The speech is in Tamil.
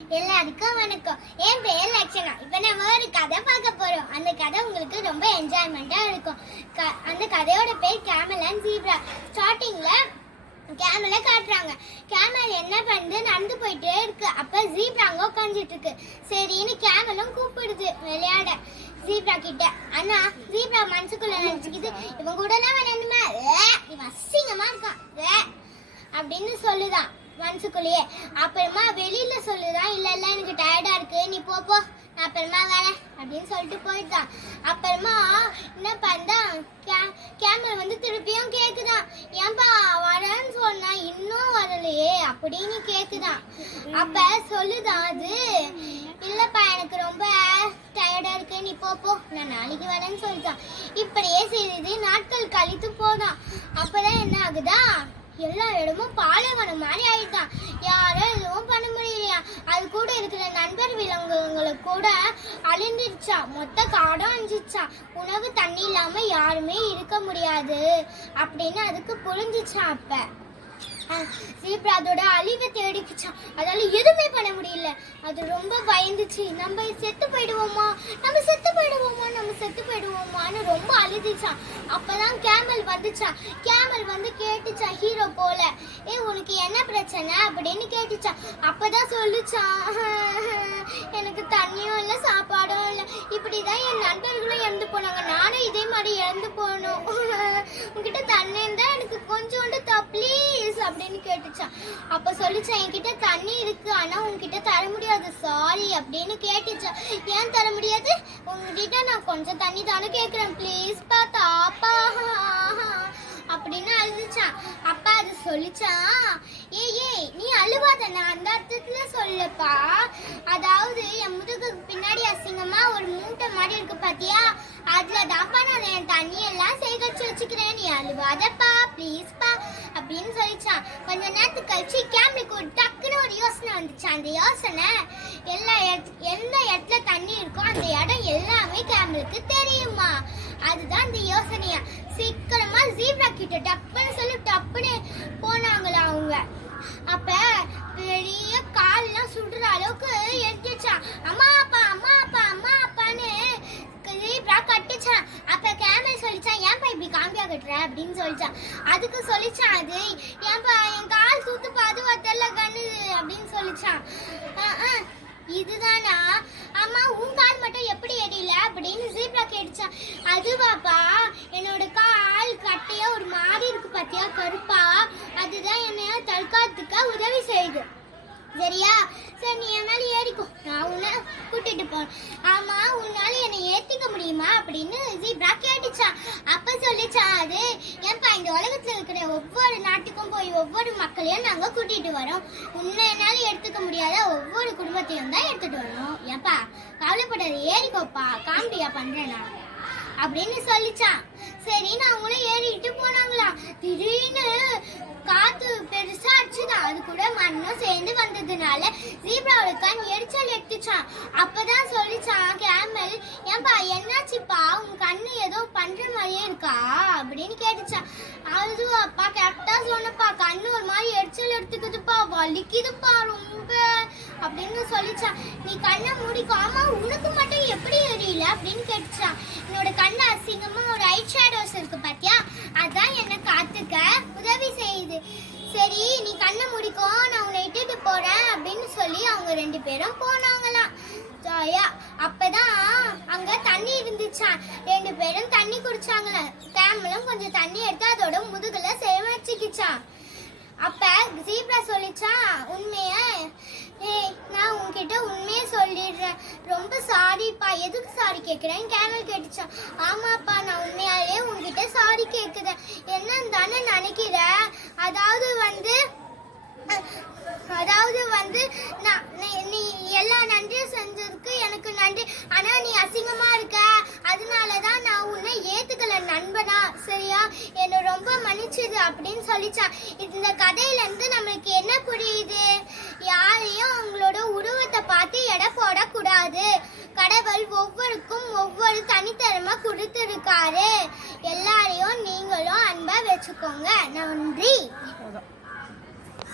எல்லாருக்கும் வணக்கம். என் பேர் லட்சணா. இப்ப நம்ம ஒரு கதை பார்க்க போறோம். அந்த கதை உங்களுக்கு ரொம்ப என்ஜாய்மெண்டா இருக்கும். அந்த கதையோட பேர் கேமல் அண்ட் ஜீப்ரா. ஸ்டார்டிங்ல கேமலை காட்டுறாங்க. கேமல் என்ன பண்ணுது, நடந்து போயிட்டே இருக்கு. அப்ப ஜீப்ரா அங்க உட்காந்துட்டு இருக்கு. சரின்னு கேமலும் கூப்பிடுது விளையாட ஜீப்ரா கிட்ட. ஆனா ஜீப்ரா மனசுக்குள்ள நினைச்சுக்கிது, இவன் கூட எல்லாம் விளையாண்டுமா, இவன் அசிங்கமா இருக்கான் அப்படின்னு சொல்லுதான் மனசுக்குள்ளேயே. அப்புறமா வெளியில சொல்லுதான், இல்ல இல்ல எனக்கு டயர்டா இருக்கு, நீ போ நான் அப்புறமா வரேன் அப்படின்னு சொல்லிட்டு போயிட்டான். அப்புறமா என்ன பண்ணான், கேமல் வந்து திருப்பியும் கேக்குதான், ஏன்பா வரேன்னு சொன்னா இன்னும் வரலையே அப்படின்னு கேக்குதான். அப்ப சொல்லுதான் அது, இல்லப்பா எனக்கு ரொம்ப டயர்டா இருக்கு, நீ போ நான் நாளைக்கு வரேன்னு சொல்லிட்டான். இப்படியே சிறிது நாட்கள் கழித்து போதான். அப்பதான் என்ன ஆகுதா, எல்லா இடமும் பாலைவனம் மாதிரி ஆயிட்டான். யாரும் எதுவும் பண்ண முடியலையா. அது கூட இருக்கிற நண்பர் விலங்குகளை கூட அழிந்துருச்சா. மொத்த காடும் அழிஞ்சிச்சா. உணவு தண்ணி இல்லாம யாருமே இருக்க முடியாது அப்படின்னு அதுக்கு புரிஞ்சிச்சா. அப்ப ஜீப்ரா அதோட அழிவை தேடிக்குச்சான். அதால எதுவுமே பண்ண முடியல. அது ரொம்ப பயந்துச்சு. நம்ம செத்து போயிடுவோமான்னு ரொம்ப அழுதுச்சான். அப்பதான் கேமல் வந்துச்சான். கேமல் வந்து கேட்டுச்சா ஹீரோ போல, உனக்கு என்ன பிரச்சனை அப்படின்னு கேட்டுச்சான். அப்பதான் சொல்லுச்சான், எனக்கு தண்ணியும் இல்லை சாப்பாடும் இல்லை, இப்படிதான் என் நண்பர்களும் இறந்து போனாங்க, நானும் இதே மாதிரி இறந்து போனோம், உங்ககிட்ட தண்ணி இருந்தா எனக்கு கொஞ்சோண்டு ப்ளீஸ் அப்படின்னு கேட்டுச்சான். அப்ப சொல்லிச்சான், என்கிட்ட தண்ணி இருக்கு, ஆனா உங்ககிட்ட தர முடியாது, சாரி அப்படின்னு கேட்டுச்சான். ஏன் தர முடியாது, உங்ககிட்ட நான் கொஞ்சம் தண்ணி தானே கேக்குறேன், ப்ளீஸ் தாப்பா அப்படின்னு அழுதுச்சான். அப்பா அது சொல்லிச்சான், ஏய் நீ அழுவாத, நான் அந்த அர்த்தத்துல சொல்லப்பா, அதாவது என் முதுகுக்கு பின்னாடி அசிங்கமா ஒரு மூட்டை மாதிரி இருக்கு பாத்தியா, அதுல தாப்பா நான் என் தண்ணி எல்லாம் சேகரிச்சு வச்சுக்கிறேன், நீ அழுவாதப்பா ப்ளீஸ்பா அப்படின்னு சொல்லிச்சான். கொஞ்ச நேரத்துக்கு கழிச்சு கேமலுக்கு ஒரு டக்குன்னு ஒரு யோசனை வந்துச்சு. அந்த யோசனை, எந்த இடத்துல தண்ணி இருக்கோ அந்த இடம் எல்லாமே கேமலுக்கு தெரியுமா. அதுதான் அந்த யோசனையா. சீக்கிரமா ஜீப்ரா கிட்ட டப்புன்னு போனாங்களா அவங்க. அப்ப பெரிய கால்லாம் சுடுற அளவுக்கு எடுத்துச்சான். அம்மா அப்பான்னு ஜீப்ரா கட்டுச்சான். அப்ப கேமல் சொல்லிச்சான், ஏன்பா இப்படி காம்பியா கட்டுற அப்படின்னு சொல்லிச்சான். அதுக்கு சொல்லிச்சான் அது, ஏன்பா என் கால் சுத்துப்பா, அதுவா தெரியல கண்ணு அப்படின்னு சொல்லிச்சான். இதுதானா, அம்மா உன் கால் மட்டும் எப்படி எரியல அப்படின்னு ஜீப்ரா கேட்டுச்சான். அதுவாப்பா, என்னோட கால் கட்டையா ஒரு மாதிரி இருக்கு பாத்தியா கருப்பா, அதுதான் என்ன தற்காத்துக்க உதவி செய்யுது, சரியா, சரி நீ என்னால ஏறிக்கோ, நான் உன்னை கூட்டிட்டு போறேன். ஆமா உன்னால என்னை ஏத்திக்க முடியுமா அப்படின்னு ஜீப்ரா கேட்டுச்சான். அப்ப சொல்லிச்சான் அது, ஏன்பா இந்த உலகத்துல இருக்கிற ஒவ்வொரு நாட்டுக்கும் போய் ஒவ்வொரு மக்களையும் நாங்க கூட்டிட்டு வரோம், உன்னை என்னால எடுத்துக்க முடியாத ஒவ்வொரு குடும்பத்தையும் தான் எடுத்துட்டு வரோம், ஏப்பா கவலைப்படாத, ஏறிக்கோப்பா, காமெடியா பண்றேனா அப்படின்னு சொல்லிச்சான். சரி நான் அவங்களும் ஏறிட்டு போனாங்களாம். திடீர்னு காத்து பெருசா அடிச்சுதான். அது கூட மண்ணும் சேர்ந்து வந்ததுனால ஜீப்ராவோட கண் எரிச்சல் எடுத்துச்சான். அப்பதான் சொல்லிச்சான் கேமல், ஏன்பா என்னாச்சுப்பா, உன் கண்ணு ஏதோ பண்ற மாதிரியே இருக்கா அப்படின்னு கேட்டுச்சான். அதுவாப்பா கரெக்டா சொன்னப்பா, கண்ணு ஒரு மாதிரி எரிச்சல் எடுத்துக்குதுப்பா, வலிக்குதுப்பா ரொம்ப அப்படின்னு சொல்லிச்சான். நீ கண்ணை மூடிக்கோ. ஆமா உனக்கு மட்டும் எப்படி எரியல அப்படின்னு கேட்டுச்சான். என்னோட கண்ணு அசிங்கமா ஒரு ஐட் ஷேடோஸ் இருக்கு பாத்தியா, அதான் என்ன காத்துக்க உதவி செய்யுது, சரி நீ கண்ணை முடிக்கோ, நான் உன்னை இட்டுட்டு போறேன் அப்படின்னு சொல்லி அவங்க ரெண்டு பேரும் போனாங்களாம். அப்பதான் அங்க தண்ணி இருந்துச்சான். ரெண்டு பேரும் தண்ணி குடிச்சாங்களா. கேமலும் கொஞ்சம் தண்ணி எடுத்து அதோட முதுகுல சேமிச்சுக்கிச்சான். அப்ப ஜீப்ரா சொல்லிச்சான், உண்மைய நான் உன்கிட்ட உண்மையே சொல்லிடுறேன், ரொம்ப சாரிப்பா. எதுக்கு சாரி கேட்கிறேன் கேமல் கேட்டுச்சான். ஆமாப்பா நான் உண்மையாலே உன்கிட்ட சாரி கேட்குறேன், என்னன்னு தானே நினைக்கிற, அதாவது வந்து நீ எல்லா நன்றியும் செஞ்சதுக்கு எனக்கு நன்றி, ஆனா நீ அசிங்கமா இருக்க, அதனாலதான் நான் உன்னை ஏத்துக்கல நண்பனா, சரியா, என்ன ரொம்ப மன்னிச்சிது அப்படின்னு சொல்லிச்சான். இந்த கதையில இருந்து நம்மளுக்கு என்ன புரியுது, யாரையும் அவங்களோட உருவத்தை பார்த்து எடை போடக்கூடாது, கடவுள் ஒவ்வொருக்கும் ஒவ்வொரு தனித்தரமா கொடுத்துருக்காரு, எல்லாரையும் நீங்களும் அன்பா வச்சுக்கோங்க, நன்றி.